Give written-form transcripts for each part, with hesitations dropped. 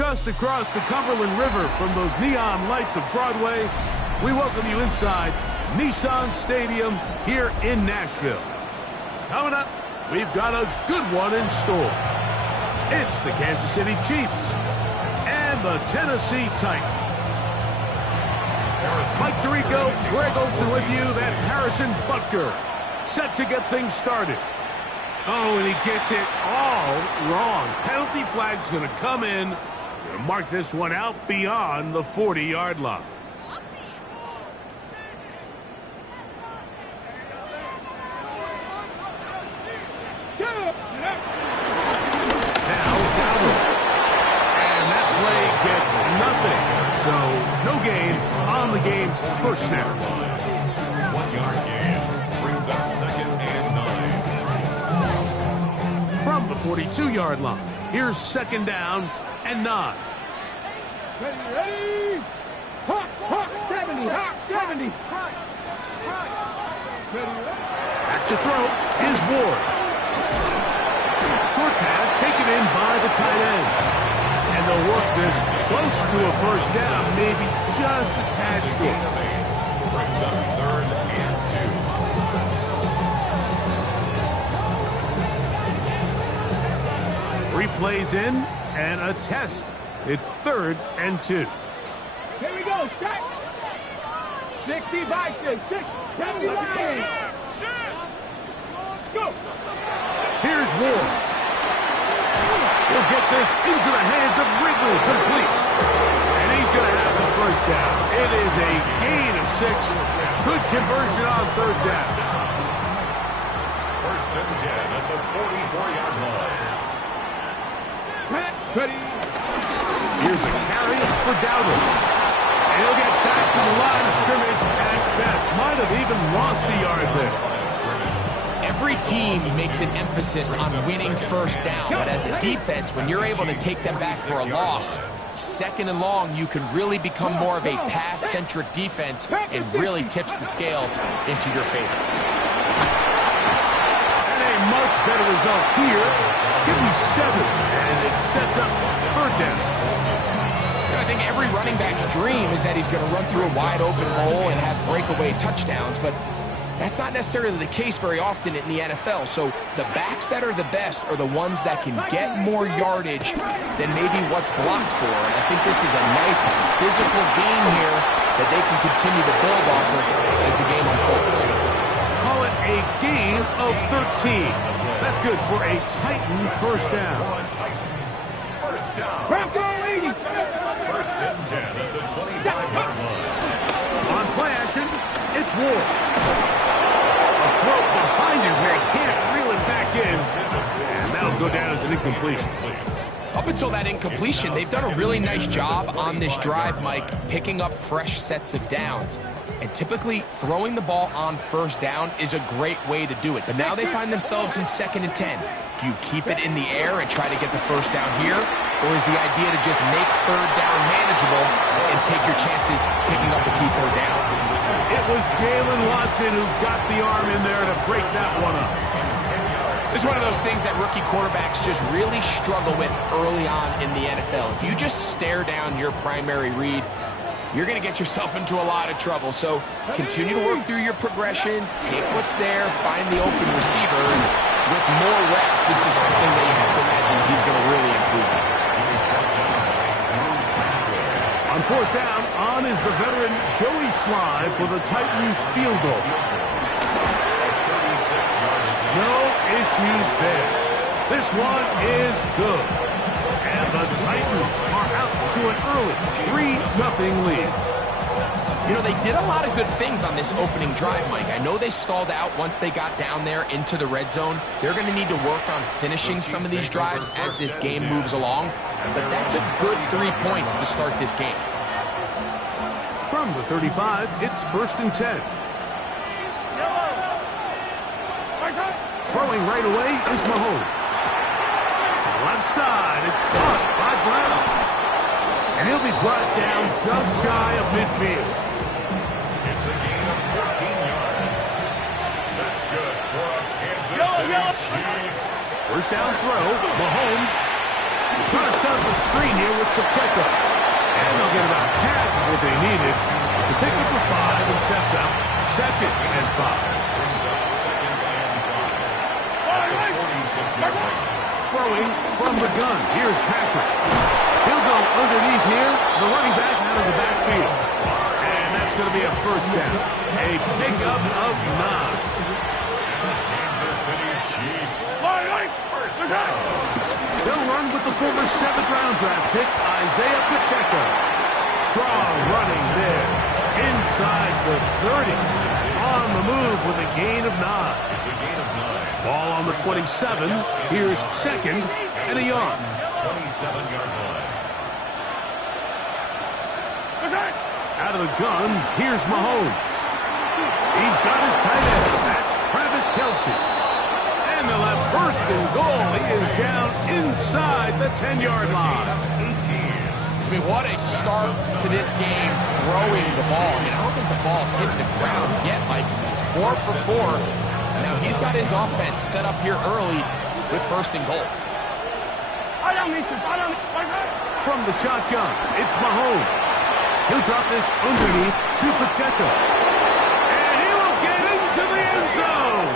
just across the Cumberland River from those neon lights of Broadway, we welcome you inside Nissan Stadium here in Nashville. Coming up, we've got a good one in store. It's the Kansas City Chiefs and the Tennessee Titans. Mike Tirico, Greg Olson with you. That's Harrison Butker, set to get things started. Oh, and he gets it all wrong. Penalty flag's going to come in. Going to mark this one out beyond the 40-yard line. Now, Dowdle. And that play gets nothing. So, no gain on the game's first snap. 1 yard gain brings up 2nd and 9. From the 42-yard line, here's 2nd down and 9. Ready? Hot, 70, hot, 70. Back to throw is Ward. Short pass taken in by the tight end. And they'll work this close to a first down, maybe just a tad short. Brings up 3rd and 2. 3 plays in and a test. It's 3rd and 2. Here we go, strike. 65, 6, 79. Let's go. Here's Ward. He'll get this into the hands of Wrigley, complete. And he's going to have the first down. It is a gain of 6. Good conversion on 3rd down. 1st and 10 at the 44-yard line. Ready? Here's a carry for Dowdle. And he'll get back to the line of scrimmage at best. Might have even lost a yard there. Every team makes an emphasis on winning first down, but as a defense, when you're able to take them back for a loss, 2nd and long, you can really become more of a pass-centric defense and really tips the scales into your favor. And a much better result here. Give him 7, and it sets up 3rd down. I think every running back's dream is that he's going to run through a wide open hole and have breakaway touchdowns, but that's not necessarily the case very often in the NFL. So the backs that are the best are the ones that can get more yardage than maybe what's blocked for. And I think this is a nice physical gain here that they can continue to build off of as the game unfolds. Call it a gain of 13. That's good for a Titan first down. First down. 1st and 10 at the 25-yard line. On play action, it's Ward. A throw behind his man, can't reel it back in. And that'll go down as an incompletion. Up until that incompletion, they've done a really nice job on this drive, Mike, picking up fresh sets of downs. And typically, throwing the ball on first down is a great way to do it. But now they find themselves in 2nd and 10. Do you keep it in the air and try to get the first down here? Or is the idea to just make 3rd down manageable and take your chances picking up the key 3rd down? It was Jalen Watson who got the arm in there to break that one up. It's one of those things that rookie quarterbacks just really struggle with early on in the NFL. If you just stare down your primary read, you're going to get yourself into a lot of trouble. So continue to work through your progressions, take what's there, find the open receiver. And with more reps, this is something that you have to imagine he's going to really improve on. On 4th down, on is the veteran Joey Sly for the Titans field goal. No issues there. This one is good. And the Titans are out to an early 3-0 lead. You know, they did a lot of good things on this opening drive, Mike. I know they stalled out once they got down there into the red zone. They're going to need to work on finishing some of these drives as this game moves along. But that's a good 3 points to start this game. From the 35, it's 1st and 10. Throwing right away is Mahomes. Left side, it's caught by Brown. And he'll be brought down just shy of midfield. It's a gain of 14 yards. That's good for a Kansas City Chiefs. First down throw, Mahomes. Trying to set up the screen here with Pacheco. And they'll get about half of what they needed. It's a pickup for 5 and sets up 2nd and 5. Throwing from the gun. Here's Patrick. He'll go underneath here. The running back out of the backfield. And that's going to be a first down. A pickup of 9. Kansas City Chiefs. First down. They'll run with the former 7th-round draft pick, Isaiah Pacheco. Strong running there. Inside the 30. On the move with a gain of 9. It's a gain of 9. Ball on the 27. Here's 2nd and a yard. 27-yard line. Out of the gun, here's Mahomes. He's got his tight end. That's Travis Kelce. And they'll have 1st and goal. He is down inside the 10-yard line. 18. I mean, what a start to this game throwing the ball. I mean, I don't think the ball's hit the ground yet, Mike. He's 4 for 4. Now he's got his offense set up here early with 1st and goal. From the shotgun, it's Mahomes. He'll drop this underneath to Pacheco. And he will get into the end zone.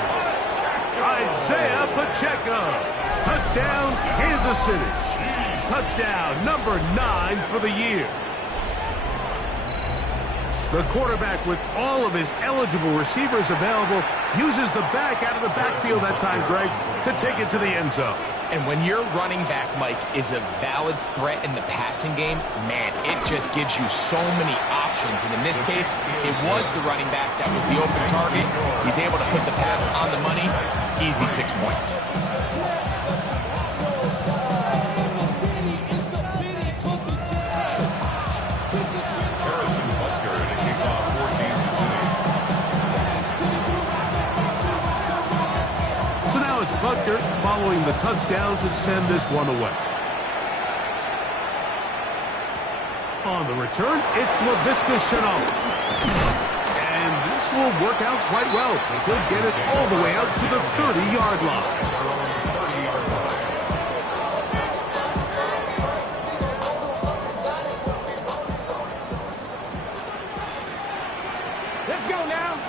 Isaiah Pacheco. Touchdown, Kansas City. Touchdown number 9 for the year. The quarterback, with all of his eligible receivers available, uses the back out of the backfield that time, Greg, to take it to the end zone. And when your running back, Mike, is a valid threat in the passing game, man, it just gives you so many options. And in this case, it was the running back that was the open target. He's able to put the pass on the money. Easy 6 points. Butker, following the touchdown, to send this one away. On the return, it's Laviska Shenault. And this will work out quite well. He'll get it all the way out to the 30-yard line. Let's go now.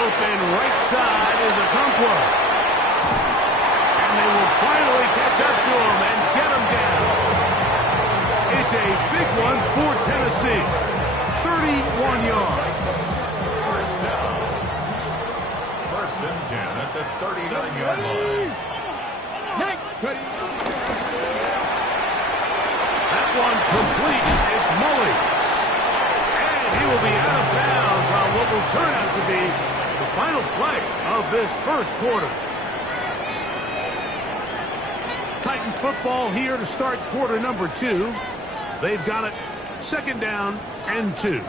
Open right side is Okonkwo. And they will finally catch up to him and get him down. It's a big one for Tennessee. 31 yards. First down. 1st and 10 at the 39-yard line. Nice. That one complete. It's Mullins. And he will be out of bounds on what will turn out to be the final play of this 1st quarter. Titans football here to start quarter number 2. They've got it 2nd down and 2.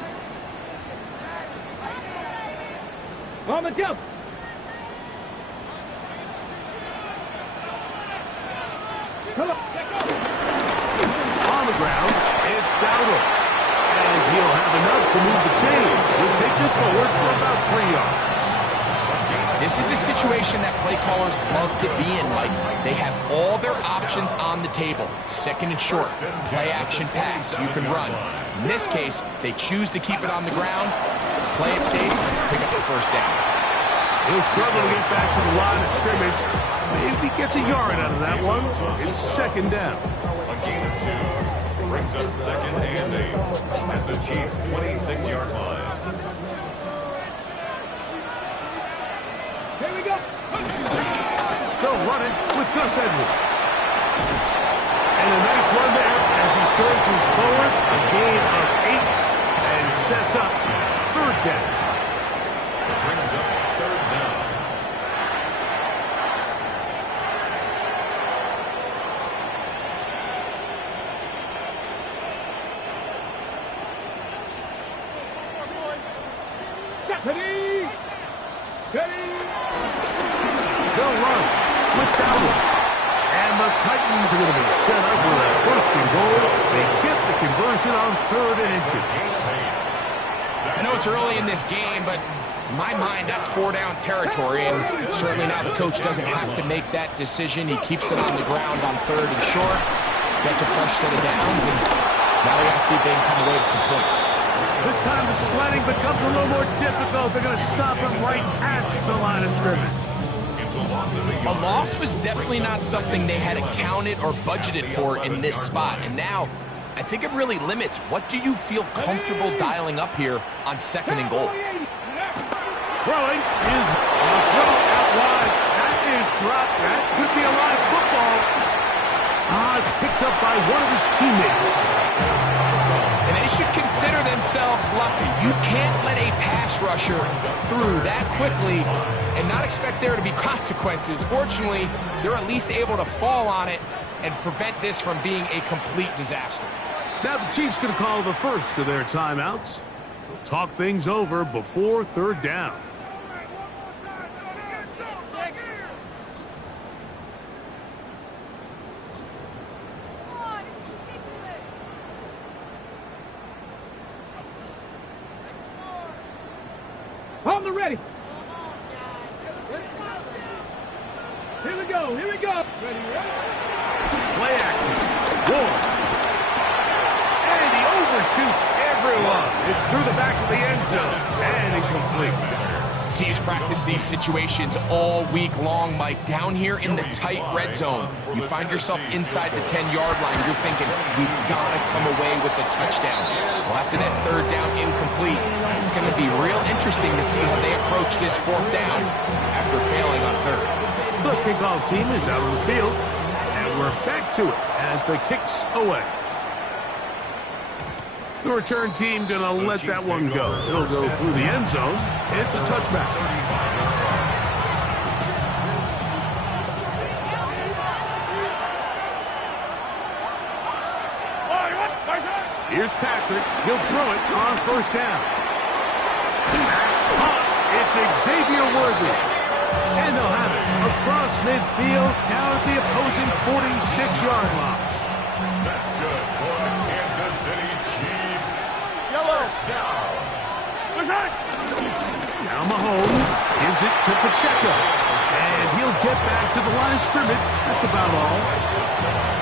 On the jump. Come on. On the ground, it's Dowdle. And he'll have enough to move the chain. He'll take this forward for about 3 yards. This is a situation that play callers love to be in, Mike. They have all their options on the table. 2nd and short, play action pass, you can run. In this case, they choose to keep it on the ground, play it safe, pick up the 1st down. He'll struggle to get back to the line of scrimmage. Maybe gets a yard out of that one. It's 2nd down. A gain of 2 brings up 2nd and 8 at the Chiefs' 26-yard line. Here we go. They'll run it with Gus Edwards. And a nice run there as he surges forward. A gain of 8 and sets up 3rd down. Brings up 3rd down. Steady. Steady. They'll run with Dowdle. And the Titans are going to be set up with a 1st and goal. They get the conversion on 3rd and inches. I know it's early in this game, but in my mind, that's 4-down territory, and certainly now the coach doesn't have to make that decision. He keeps it on the ground on 3rd and short, gets a fresh set of downs, and now they got to see if they can come away with some points. This time the sledding becomes a little more difficult. They're going to stop him right at the line of scrimmage. A loss was definitely not something they had accounted or budgeted for in this spot, and now I think it really limits what do you feel comfortable dialing up here on 2nd and goal. Throwing is a throw out wide. That is dropped. That could be a live football. It's picked up by one of his teammates. And they should consider themselves lucky. You can't let a pass rusher through that quickly and not expect there to be consequences. Fortunately, they're at least able to fall on it and prevent this from being a complete disaster. Now the Chiefs going to call the first of their timeouts. They'll talk things over before 3rd down. On the ready. Here we go. Here we go. Ready, ready. Play action. Ward. And he overshoots everyone. It's through the back of the end zone. And incomplete. Teams practice these situations all week long, Mike. Down here in the tight red zone, you find yourself inside the 10-yard line. You're thinking, we've got to come away with a touchdown. Well, after that 3rd down incomplete, it's going to be real interesting to see how they approach this 4th down after failing on 3rd. The kickoff team is out on the field, and we're back to it as the kick's away. The return team going to let that one go. It'll go through the end zone. It's a touchback. Here's Patrick. He'll throw it on 1st down. That's caught. It's Xavier Worthy. And they'll have it across midfield down at the opposing 46-yard line. That's good for the Kansas City Chiefs. First down. Now Mahomes gives it to Pacheco. And he'll get back to the line of scrimmage. That's about all.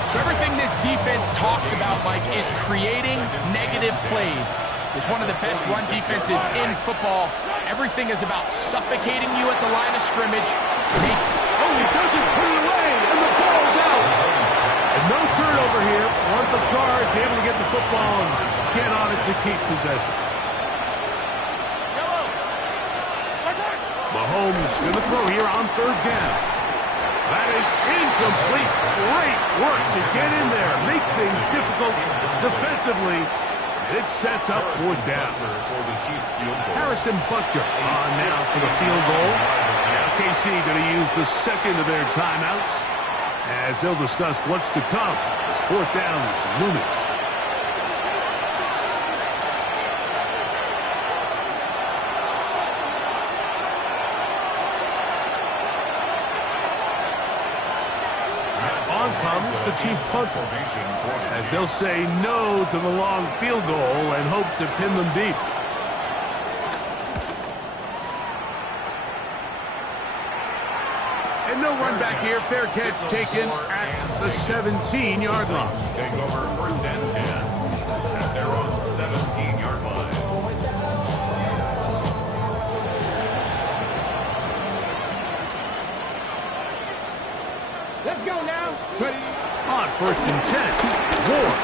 So everything this defense talks about, Mike, is creating negative plays. It's one of the best run defenses in football. Everything is about suffocating you at the line of scrimmage. Oh, he doesn't put it away, and the ball's out. And no turnover here. One of the guards able to get the football and get on it to keep possession. Mahomes going to throw here on 3rd down. That is incomplete. Great work to get in there, make things difficult defensively. It sets up 4th down. Harrison Butker on now for the field goal. Now KC going to use the 2nd of their timeouts as they'll discuss what's to come as 4th down is looming. On comes the Chiefs punter as they'll say no to the long field goal and hope to pin them deep. And no run back here. Fair catch taken at the 17-yard line. Take over 1st and 10 at their own 17-yard line. Let's go now. Ready. On 1st and 10, Ward.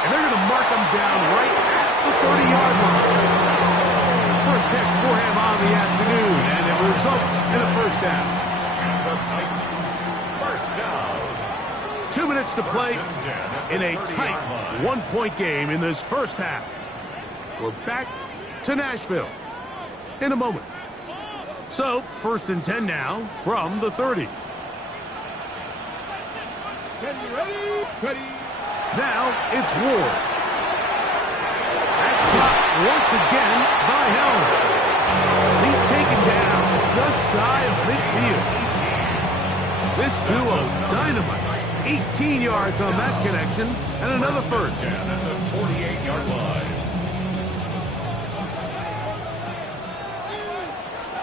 And they're going to mark him down right at the 30-yard line. First catch for him on the afternoon, and it results in a 1st down. And the Titans, 1st down. 2 minutes to play in a tight one-point game in this 1st half. We're back to Nashville in a moment. So, 1st and 10 now from the 30. Ready. Ready. Now it's Ward. That's blocked once again by Helm. He's taken down just shy of midfield. This duo, dynamite. 18 yards on that connection and another 1st. At the 48-yard line.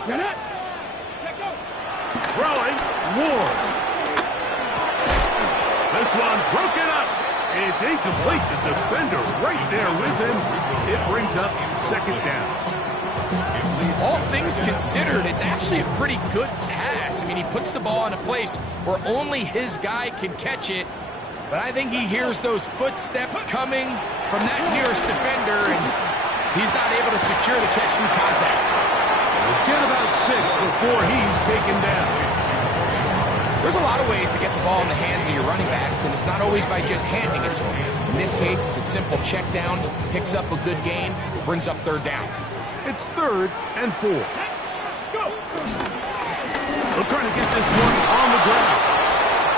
Get it. Let go. Throwing, Ward. This one broken up. It's incomplete. The defender right there with him. It brings up second down. All things considered, it's actually a pretty good pass. I mean, he puts the ball in a place where only his guy can catch it. But I think he hears those footsteps coming from that nearest defender, and he's not able to secure the catch through contact. We'll get about 6 before he's taken down. There's a lot of ways to get the ball in the hands of your running backs, and it's not always by just handing it to them. In this case, it's a simple check down, picks up a good gain, brings up third down. It's 3rd and 4. Go. They'll try to get this one on the ground.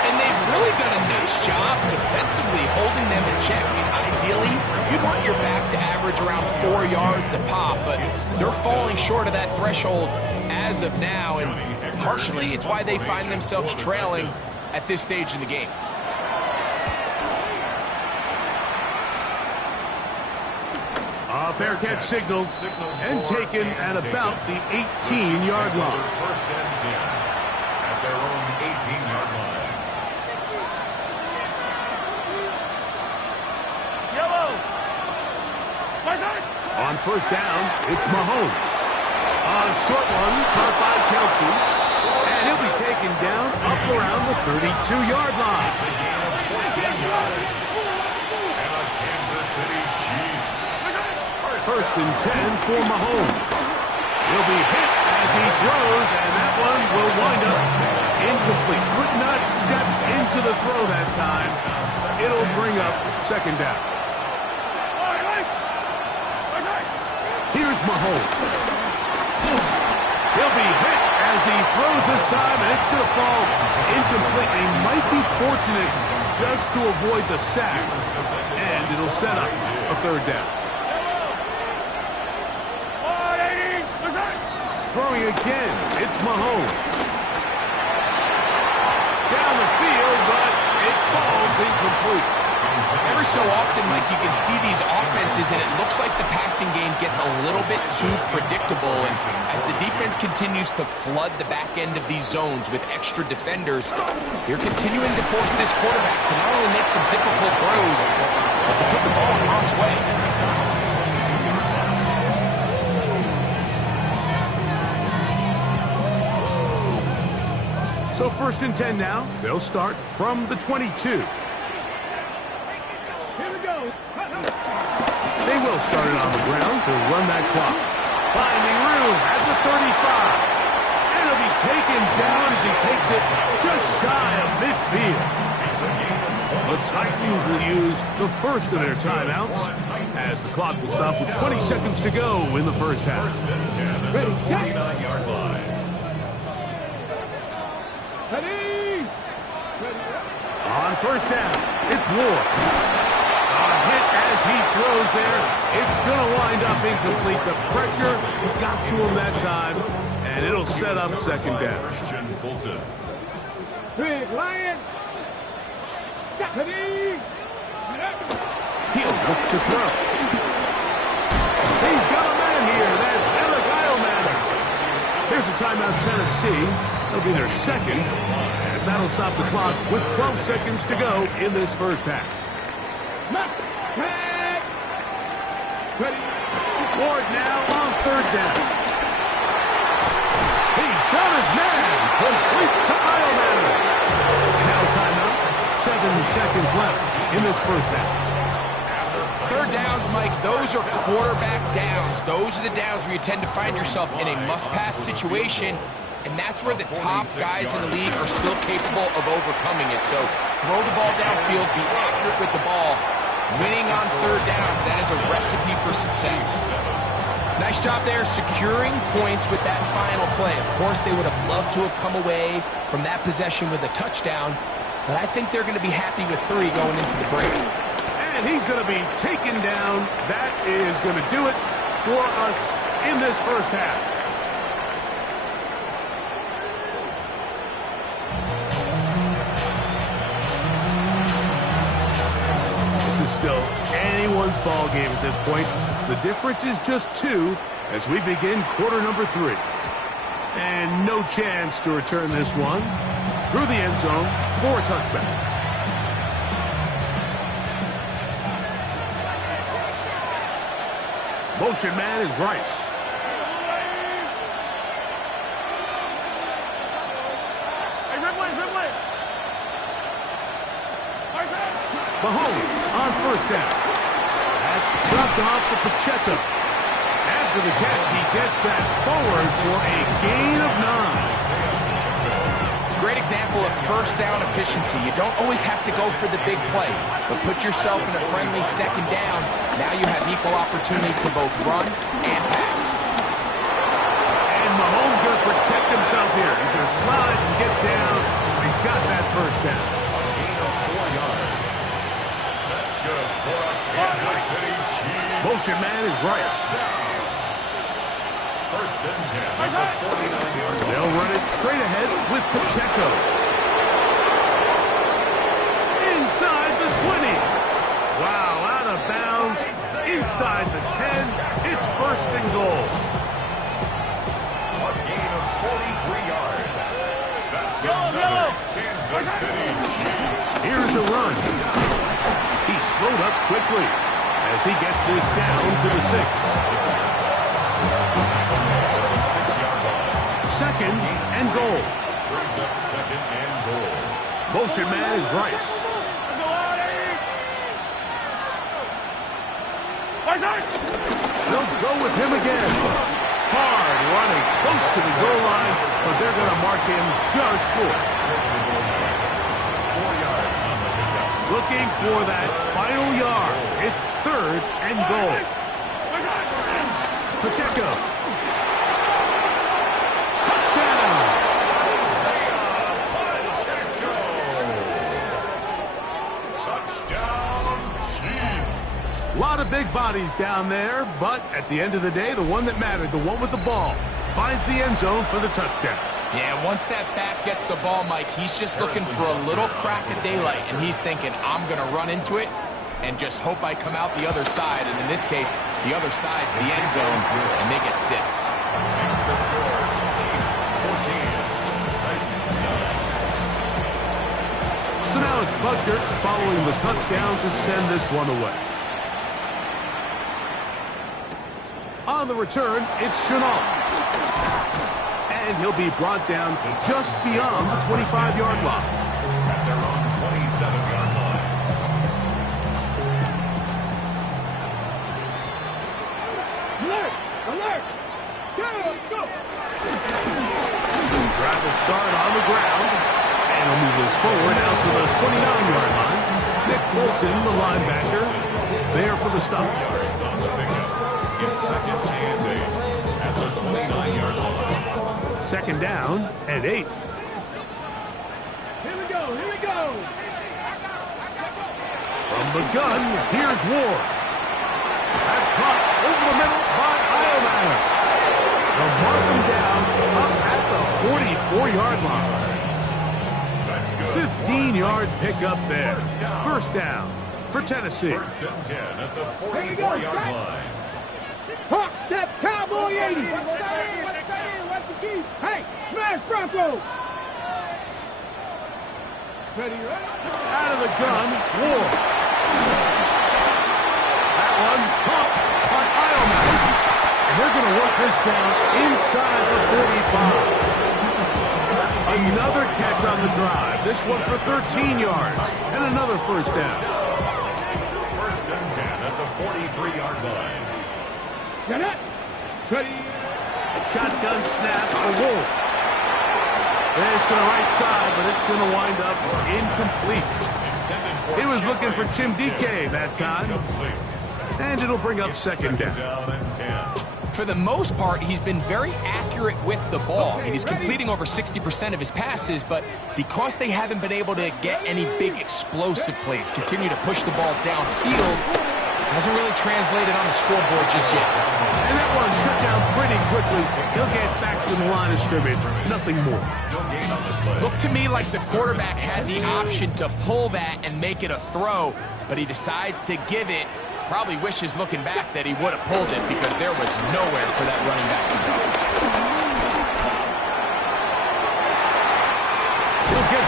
And they've really done a nice job defensively holding them in check. I mean, ideally, you'd want your back to average around 4 yards a pop, but they're falling short of that threshold as of now, and partially it's why they find themselves trailing at this stage in the game. A fair catch signal and taken at about the 18-yard line. First and 10 at their own 18-yard line. Yellow. On first down, it's Mahomes. A short one caught by Kelsey. And he'll be taken down up around the 32-yard line. It's a gain of 14 yards. And a Kansas City Chiefs. First and 10 for Mahomes. He'll be hit as he throws, and that one will wind up incomplete. Could not step into the throw that time. It'll bring up second down. Here's Mahomes. He'll be hit as he throws this time, and it's going to fall incomplete. He might be fortunate just to avoid the sack, and it'll set up a third down. Throwing again, it's Mahomes. Down the field, but it falls incomplete. Every so often, Mike, you can see these offenses, and it looks like the passing game gets a little bit too predictable. And as the defense continues to flood the back end of these zones with extra defenders, they're continuing to force this quarterback to not only make some difficult throws, but to put the ball in harm's way. So first and 10 now. They'll start from the 22. Here we go. They will start it on the ground to run that clock. Finding room at the 35. And he'll be taken down as he takes it just shy of midfield. The Titans will use the first of their timeouts as the clock will stop with 20 seconds to go in the first half. First and 10 at the 49-yard line. Ready. On first down, it's Ward. A hit as he throws there. It's going to wind up incomplete. The pressure got to him that time, and it'll set up second down. Christian Fulton. Big Lion. Ready. He'll look to throw. He's got a man here. That's Eric Eilman. Here's a timeout, Tennessee. It'll be their second, as that'll stop the clock with 12 seconds to go in this first half. Ready. Ward now on third down. He's got his man. Complete to Eilman. Now timeout. 7 seconds left in this first half. Third downs, Mike, those are quarterback downs. Those are the downs where you tend to find yourself in a must-pass situation, and that's where the top guys in the league are still capable of overcoming it. So throw the ball downfield, be accurate with the ball. Winning on third downs, that is a recipe for success. Nice job there securing points with that final play. Of course, they would have loved to have come away from that possession with a touchdown, but I think they're going to be happy with 3 going into the break. And he's going to be taken down. That is going to do it for us in this first half. This is still anyone's ball game at this point. The difference is just 2 as we begin quarter number 3. And no chance to return this one. Through the end zone for a touchback. Motion man is Rice. Mahomes on first down. That's dropped off to Pacheco. After the catch, he gets that forward for a gain of 9. Great example of first down efficiency. You don't always have to go for the big play, but put yourself in a friendly second down. Now you have equal opportunity to both run and pass. And Mahomes going to protect himself here. He's going to slide and get down. He's got that first down. A gain of 4 yards. That's good for a Kansas City Chiefs. Motion man is Rice. First and 10 at the 49-yard line. They'll run it straight ahead with Pacheco. Inside the 20. Wow, out of bounds. Inside the 10. It's first and goal. A gain of 43 yards. That's another Kansas City Chiefs. Here's a run. He slowed up quickly as he gets this down to the 6. Second and goal. Brings up second and goal. Motion man is Rice. They'll go with him again. Hard running close to the goal line, but they're going to mark him just short. 4 yards on the pickup. Looking for that final yard. It's third and goal. Pacheco. A lot of big bodies down there, but at the end of the day, the one that mattered, the one with the ball, finds the end zone for the touchdown. Yeah, once that back gets the ball, Mike, he's just looking for a little crack of daylight, and he's thinking, I'm going to run into it and just hope I come out the other side. And in this case, the other side's the end zone, and they get 6. Makes the score. Chiefs 14. Titans 9. So now it's Butker following the touchdown to send this one away. On the return, it's Shenault. And he'll be brought down just beyond the 25-yard line. At their own 27-yard line. Alert! Alert! Go! Go! Drive will start on the ground. And he'll move this forward out to the 29-yard line. Nick Bolton, the linebacker, there for the stop. 2 yards on the pickup. It's second and 8 at the 29-yard line. Second down and 8. Here we go! Here we go! From the gun, here's Ward. That's caught over the middle by Iomanner. They'll mark him down up at the 44-yard line. That's good. 15-yard pickup there. First down for Tennessee. First and 10 at the 44-yard line. Hawk step, cowboy 80! Hey, smash Bronco! Ready, right? Out of the gun, Ward. That one caught by Iomanner. And they're going to work this down inside the 45. Another catch on the drive. This one for 13 yards. And another first down. First and 10 at the 43-yard line. Get it! Ready? Shotgun snap for Ward. This to the right side, but it's going to wind up incomplete. He was looking for Chimdike that time. And it'll bring up second down. For the most part, he's been very accurate with the ball. I mean, he's completing over 60% of his passes, but because they haven't been able to get any big explosive plays, continue to push the ball downfield, hasn't really translated on the scoreboard just yet. And that one shut down pretty quickly. He'll get back to the line of scrimmage. Nothing more. Looked to me like the quarterback had the option to pull that and make it a throw, but he decides to give it. Probably wishes looking back that he would have pulled it because there was nowhere for that running back to go.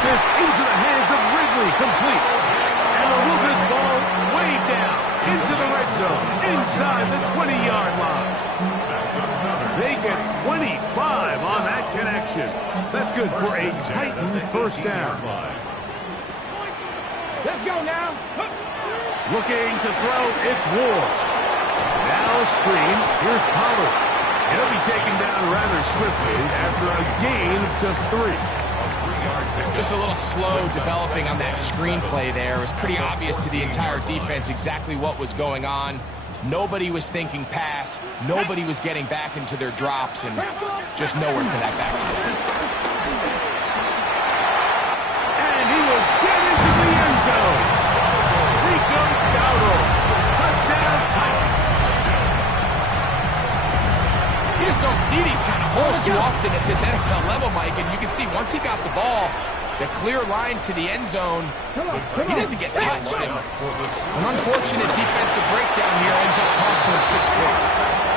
this into the hands of Ridley, complete. And they'll move this ball way down into the red zone, inside the 20-yard line. They get 25 on that connection. That's good for a Titan first down. Let's go now. Looking to throw, it's Ward. Now a screen, here's Pollard. He'll be taken down rather swiftly after a gain of just 3. Just a little slow developing on that screenplay there. It was pretty obvious to the entire defense exactly what was going on. Nobody was thinking pass. Nobody was getting back into their drops, and just nowhere for that back. And he will get into the end zone. Rico Dowdle. Touchdown, Titans. You just don't see these kind of holes too often at this NFL level, Mike, and you can see once he got the ball, the clear line to the end zone, he doesn't get touched. And an unfortunate defensive breakdown here ends up costing him 6 points.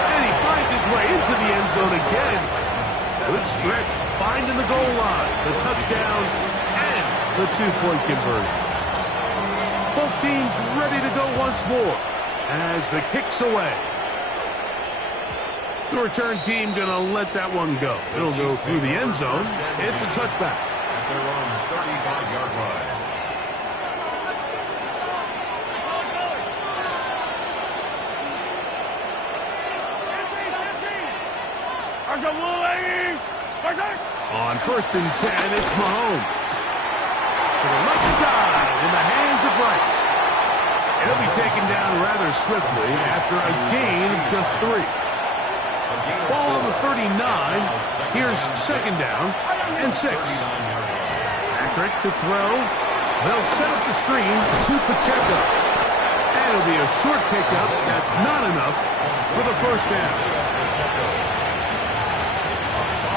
And he finds his way into the end zone again. Good stretch, finding the goal line, the touchdown, and the 2-point conversion. Both teams ready to go once more as the kick's away. The return team going to let that one go. It'll go through the end zone. It's a touchback. They're on 35-yard line. On 1st and 10, it's Mahomes. To the left side in the hands of Rice. It'll be taken down rather swiftly after a gain of just 3. Ball on the 39. Here's 2nd down and 6. Patrick to throw. They'll set up the screen to Pacheco. And it'll be a short pickup. That's not enough for the 1st down.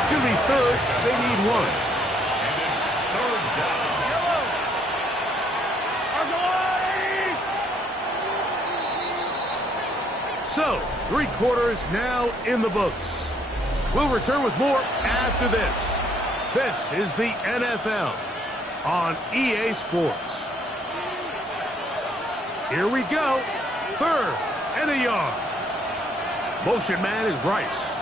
It'll be 3rd. They need 1. And it's 3rd down. So, 3 quarters now in the books. We'll return with more after this. This is the NFL on EA Sports. Here we go. 3rd and a yard. Motion man is Rice.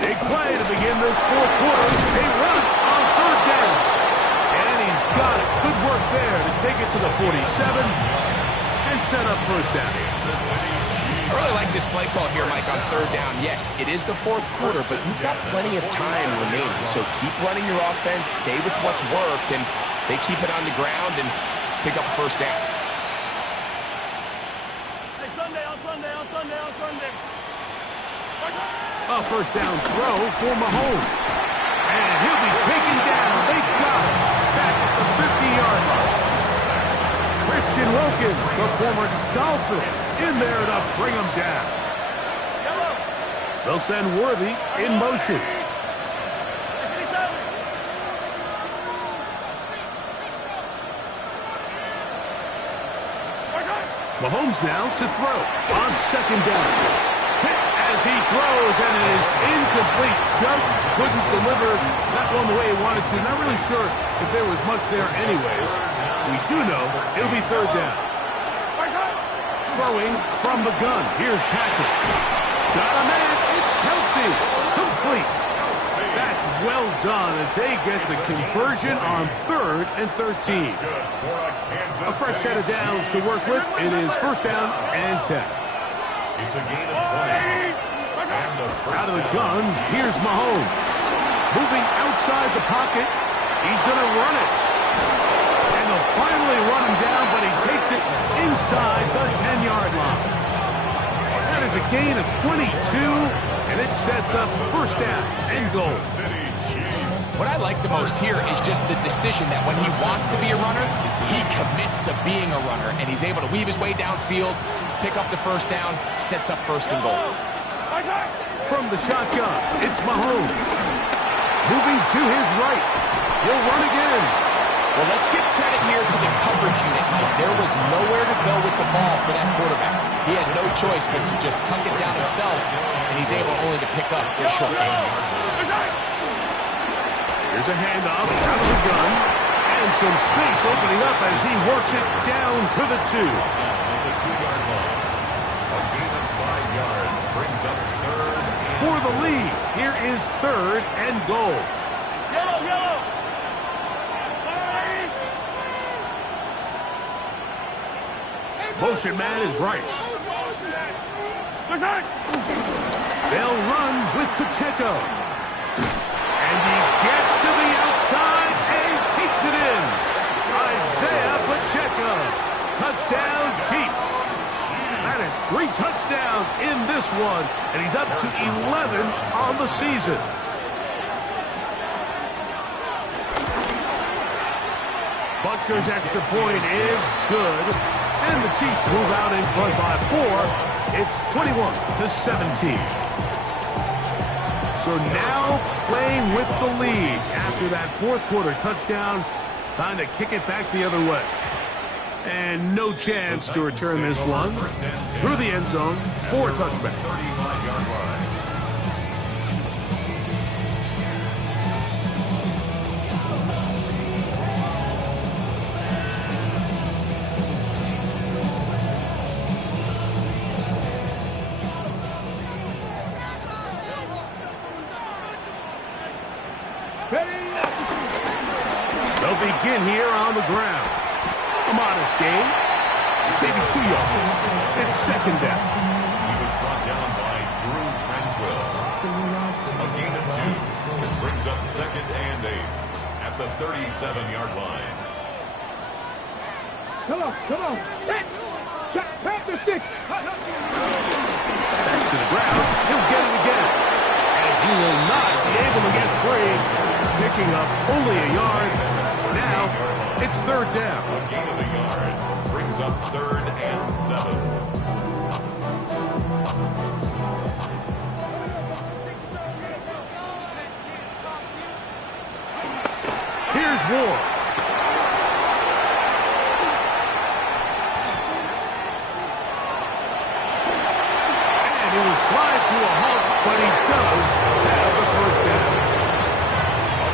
Big play to begin this 4th quarter. A run on 3rd down. And he's got it. Good work there to take it to the 47 and set up 1st down. I really like this play call here, Mike, on 3rd down. Yes, it is the 4th quarter, but you've got plenty of time remaining. So keep running your offense, stay with what's worked, and they keep it on the ground and pick up 1st down. Hey, Sunday. A 1st down throw for Mahomes. And he'll be taken down. They got it. Back at the 50-yard line. Christian Wilkins, the former Dolphin, in there to bring him down. They'll send Worthy in motion. Mahomes now to throw on 2nd down. Hit as he throws, and it is incomplete. Just couldn't deliver that one the way he wanted to. Not really sure if there was much there anyways. We do know it'll be 3rd down. Throwing from the gun. Here's Patrick. Got a man. It's Kelsey. Complete. That's well done as they get the conversion on 3rd and 13. A fresh set of downs to work with. It is 1st down and 10. It's a gain of 20. And the Out of the gun, here's Mahomes. Moving outside the pocket. He's going to run it. And they'll finally run him down, but he takes it inside the 10-yard line. That is a gain of 22, and it sets up 1st down and goal. What I like the most here is just the decision that when he wants to be a runner, he commits to being a runner, and he's able to weave his way downfield, pick up the 1st down, sets up 1st and goal. From the shotgun, it's Mahomes. Moving to his right. He'll run again. Well, let's give credit here to the coverage unit, Mike. There was nowhere to go with the ball for that quarterback. He had no choice but to just tuck it down himself, and he's able only to pick up this short game. Here's a handoff out of the gun. And some space opening up as he works it down to the 2. Down the 2-yard line. A gain of 5 yards brings up third. For the lead, here is 3rd and goal. Yellow, yellow. Motion man is Rice. They'll run with Pacheco. And he gets to the outside and takes it in. Isaiah Pacheco. Touchdown, Chiefs. That is 3 touchdowns in this one, and he's up to 11 on the season. Butker's extra point is good, and the Chiefs move out in front by 4. It's 21-17. So now playing with the lead after that 4th quarter touchdown. Time to kick it back the other way. And no chance to return this one through the end zone for a touchback. 35-yard line. They'll begin here on the ground. A modest gain, maybe 2 yards. It's 2nd down. He was brought down by Drew Tranquill. A gain of 2. It brings up 2nd and 8 at the 37-yard line. Come on. Pat the stick. Back to the ground. He'll get it again. And he will not be able to get free. Picking up only a yard. Now it's 3rd down. A gain of a yard brings up 3rd and 7. Here's Ward. And he will slide to a halt, but he does have the 1st down.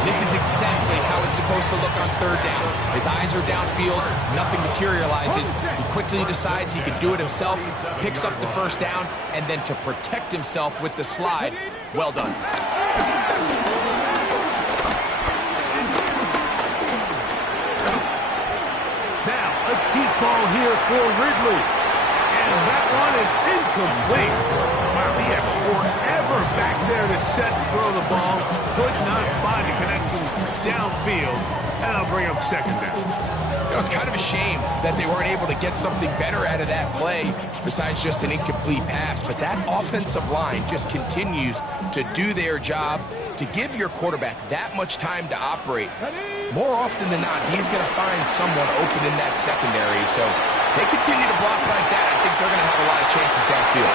This is exactly how it's supposed to look on 3rd down. His eyes are downfield, nothing materializes. He quickly decides he can do it himself, picks up the 1st down, and then to protect himself with the slide. Well done. Now, a deep ball here for Ridley. And that one is incomplete. Wow, he had forever back there to set and throw the ball. Could not find a connection downfield. And I'll bring up 2nd down. You know, it's kind of a shame that they weren't able to get something better out of that play besides just an incomplete pass. But that offensive line just continues to do their job to give your quarterback that much time to operate. More often than not, he's going to find someone open in that secondary. So they continue to block like that. I think they're going to have a lot of chances downfield.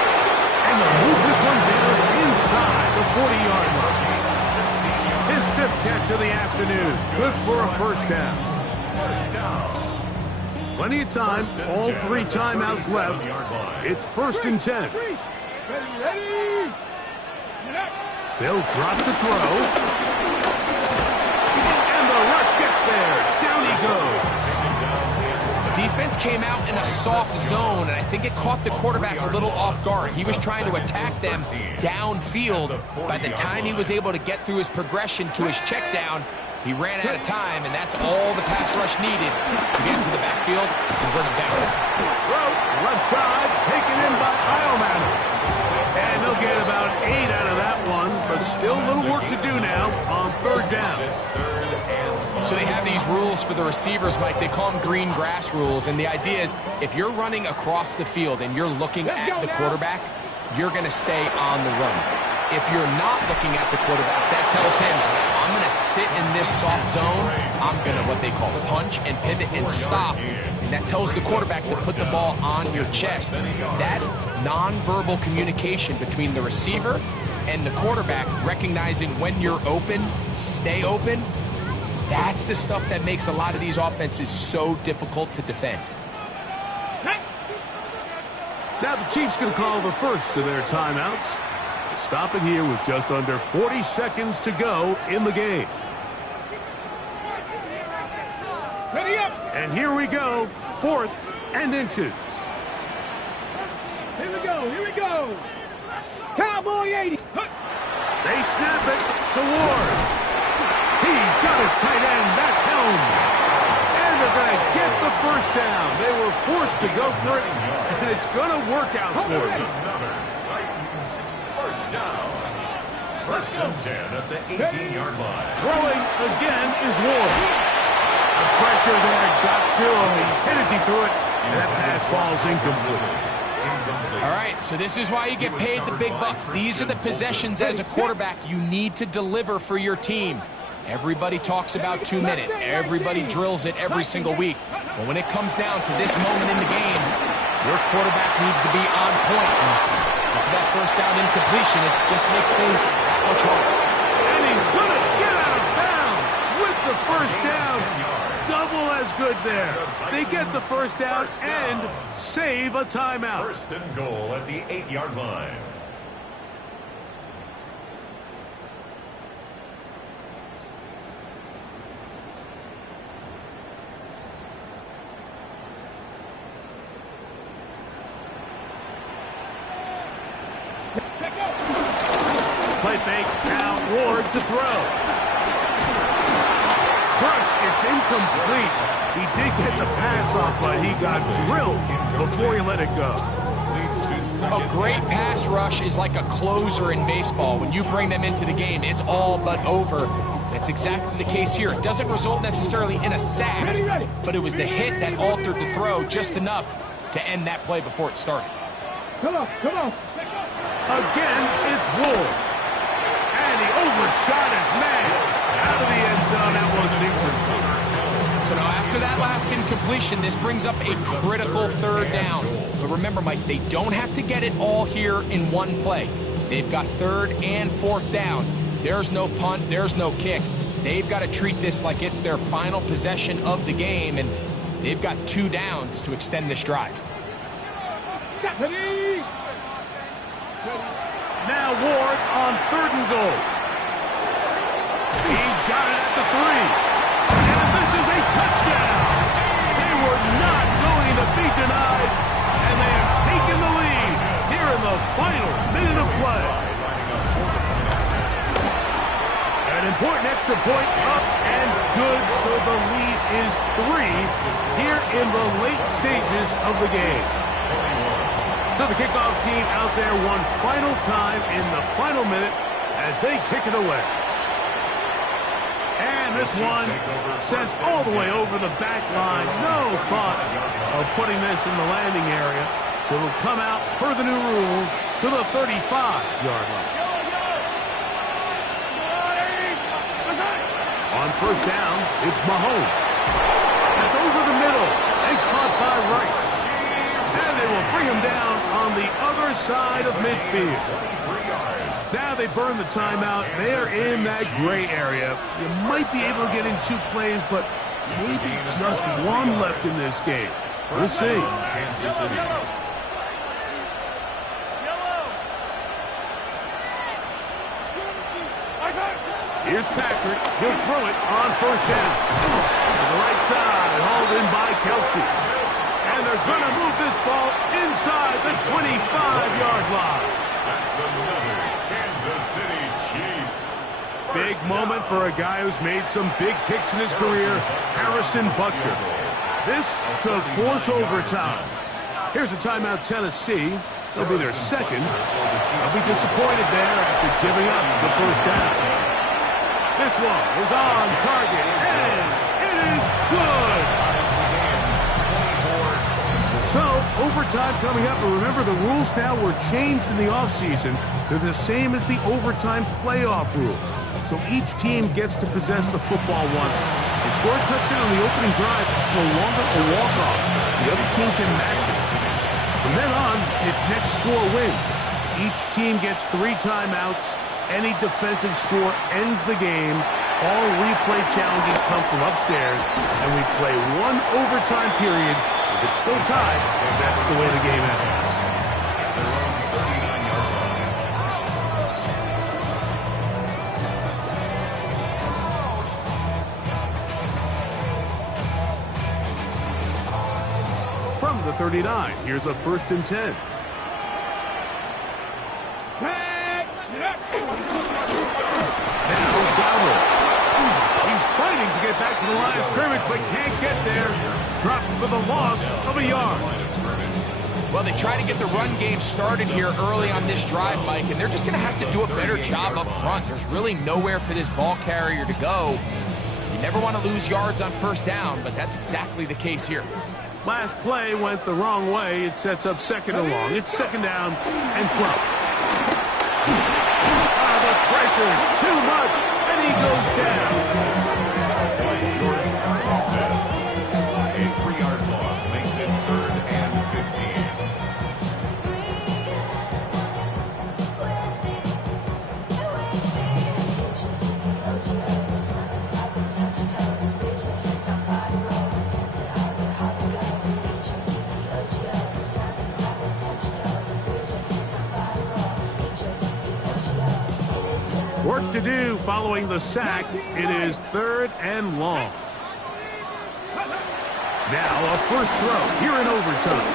And they'll move this one down inside the 40-yard line. His 5th catch of the afternoon. Good for a 1st down. Plenty of time. All 3 timeouts left. It's 1st and 10. Ready. They'll drop to throw. And the rush gets there. Down he goes. Defense came out in a soft zone, and I think it caught the quarterback a little off guard. He was trying to attack them downfield. By the time he was able to get through his progression to his check down, he ran out of time, and that's all the pass rush needed to get into the backfield and bring him down. Left side, taken in by Heilman. And they'll get about 8 out of that one, but still a little work to do now on 3rd down. So they have these rules for the receivers, Mike. They call them green grass rules, and the idea is if you're running across the field and you're looking at the quarterback, you're going to stay on the run. If you're not looking at the quarterback, that tells him, I'm going to sit in this soft zone. I'm going to what they call punch and pivot and stop. And that tells the quarterback to put the ball on your chest. That nonverbal communication between the receiver and the quarterback, recognizing when you're open, stay open, that's the stuff that makes a lot of these offenses so difficult to defend. Now the Chiefs going to call the first of their timeouts. Stop it here with just under 40 seconds to go in the game. Ready up. And here we go, 4th and inches. Here we go. Here we go. Cowboy 80. They snap it to Ward. He's got his tight end. That's Helm. And they're going to get the first down. They were forced to go for it, and it's going to work out for them. Another Titans first down. 1st and 10 at the 18-yard line. Throwing again is Ward. The pressure there got to him. He's hit as he threw it, and that pass ball's incomplete. All right, so this is why you get paid the big bucks. These are the possessions as a quarterback you need to deliver for your team. Everybody talks about 2 minutes. Everybody drills it every single week. But when it comes down to this moment in the game, your quarterback needs to be on point. And for that first down incompletion, it just makes things that much harder. And he's going to get out of bounds with the first down. Double as good there. They get the first down and save a timeout. 1st and goal at the 8-yard line. Play fake, now Ward to throw. First, it's incomplete. He did get the pass off, but he got drilled before he let it go. A great pass rush is like a closer in baseball. When you bring them into the game, it's all but over. That's exactly the case here. It doesn't result necessarily in a sack, but it was the hit that altered the throw just enough to end that play before it started. Come on, come on. Again, it's Ward. And he overshot his man. Out of the end zone, that one's incomplete. So now after that last incompletion, this brings up a critical 3rd down. But remember, Mike, they don't have to get it all here in one play. They've got 3rd and 4th down. There's no punt, there's no kick. They've got to treat this like it's their final possession of the game, and they've got 2 downs to extend this drive. Ready. Now Ward on 3rd and goal. He's got it at the 3. And this is a touchdown. They were not going to be denied, and they have taken the lead here in the final minute of play. An important extra point up and good, so the lead is 3 here in the late stages of the game. So the kickoff team out there one final time in the final minute as they kick it away. And this one sends all the way over the back line. No thought of putting this in the landing area. So it'll come out per the new rule to the 35-yard line. On 1st down, it's Mahomes. That's over the middle and caught by Rice. And they will bring him down on the other side of midfield. Now they burn the timeout. They are in that gray area. You might be able to get in 2 plays, but maybe just 1 left in this game. We'll see. Kansas City. Here's Patrick. He'll throw it on 1st down. To the right side, hauled in by Kelsey. And they're going to move this ball inside the 25-yard line. That's another Kansas City Chiefs. Big moment for a guy who's made some big kicks in his career, Harrison Butker. This to force overtime. Here's a timeout, Tennessee. They'll be their 2nd. They'll be disappointed there after giving up the 1st down. This one is on target, and it is good. So, overtime coming up, and remember the rules now were changed in the offseason. They're the same as the overtime playoff rules. So each team gets to possess the football once. They score a touchdown on the opening drive, it's no longer a walk-off. The other team can match it. From then on, it's next score wins. Each team gets 3 timeouts. Any defensive score ends the game. All replay challenges come from upstairs, and we play 1 overtime period. If it's still tied, that's the way the game ends. from the 39. Here's a 1st and 10. Now Dowdle. She's fighting to get back to the line of scrimmage, but can't get there. Dropped for the loss of a yard. Well, they try to get the run game started here early on this drive, Mike, and they're just going to have to do a better job up front. There's really nowhere for this ball carrier to go. You never want to lose yards on 1st down, but that's exactly the case here. Last play went the wrong way. It sets up 2nd and long. It's 2nd down and 12. The pressure, too much, and he goes down. George Lopez. A 3-yard loss makes it 3rd and 15. Work to do following the sack. It is 3rd and long. Now a first throw here in overtime.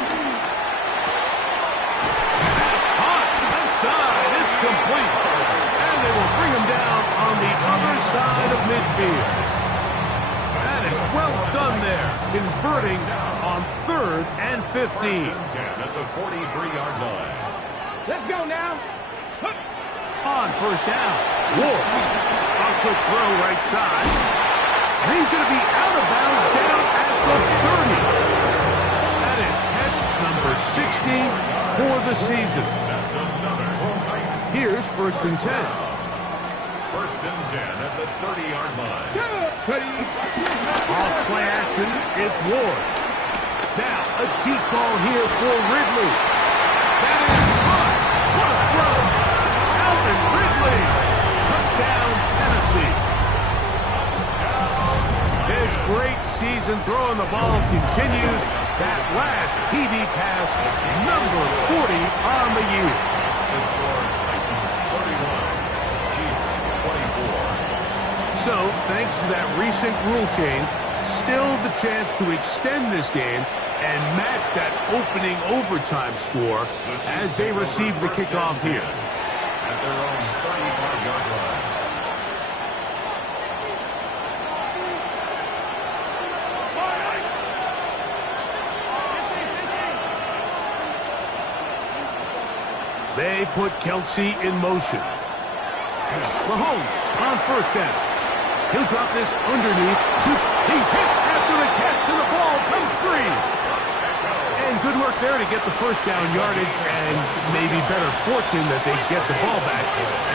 That's hot. Outside. It's complete. And they will bring him down on the other side of midfield. That is well done there. Converting on 3rd and 15. 10 at the 43-yard line. Let's go now. On 1st down, Ward. A quick throw right side. And he's going to be out of bounds down at the 30. That is catch number 60 for the season. That's another Titans. Here's 1st and 10. 1st and 10 at the 30-yard line. Off play action, it's Ward. Now a deep ball here for Ridley. That is caught. What a throw. Alvin Ridley. Touchdown, Tennessee. His great season throwing the ball continues. That last TD pass, number 40 on the year. The score, Titans 31, Chiefs 24. So, thanks to that recent rule change, still the chance to extend this game and match that opening overtime score as they receive the kickoff here. At their own 35-yard line. They put Kelsey in motion. Mahomes on 1st down. He'll drop this underneath. He's hit after the catch, and the ball comes free. And good work there to get the 1st down yardage, and maybe better fortune that they get the ball back,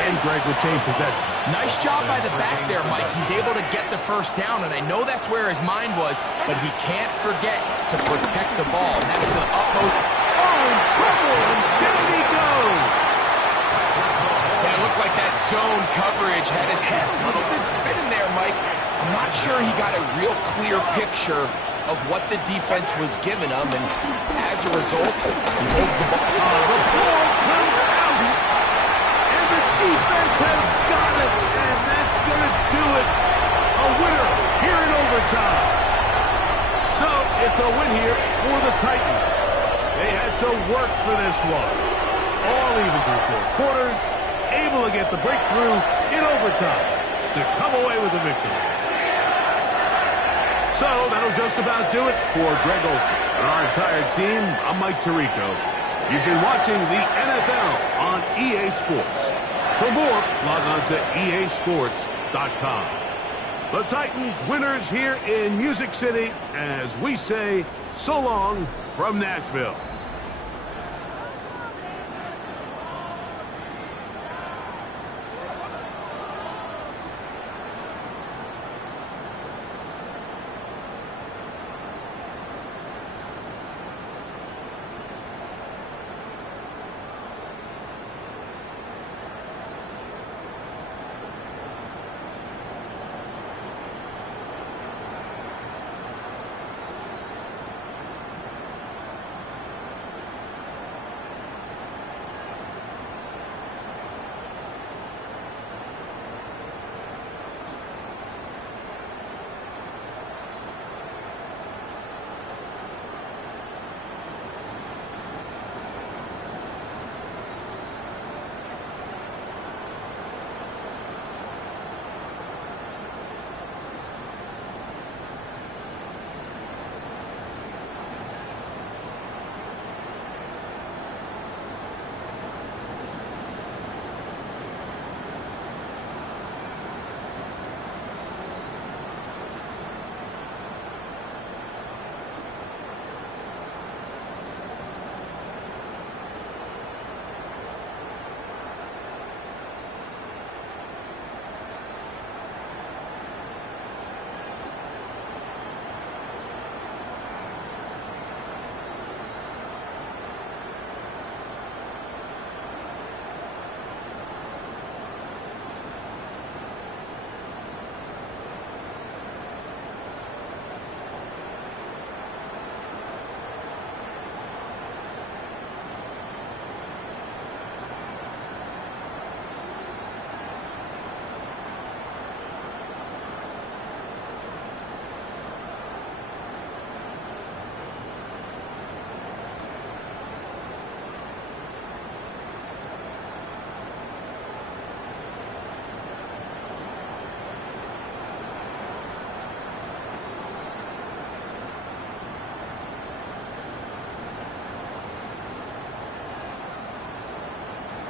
and Greg retained possession. Nice job by the back there, Mike. He's able to get the 1st down, and I know that's where his mind was, but he can't forget to protect the ball. And that's the utmost. Oh, in trouble, and down he goes. Yeah, it looked like that zone coverage had his head a little bit spinning there, Mike. I'm not sure he got a real clear picture of what the defense was giving him, and as a result, he holds the ball. The ball comes out, and the defense has got it, and that's going to do it. A winner here in overtime. So it's a win here for the Titans. They had to work for this one. All even through 4 quarters, able to get the breakthrough in overtime to come away with the victory. So that'll just about do it for Greg Olsen and our entire team. I'm Mike Tirico. You've been watching the NFL on EA Sports. For more, log on to easports.com. The Titans winners here in Music City as we say so long from Nashville.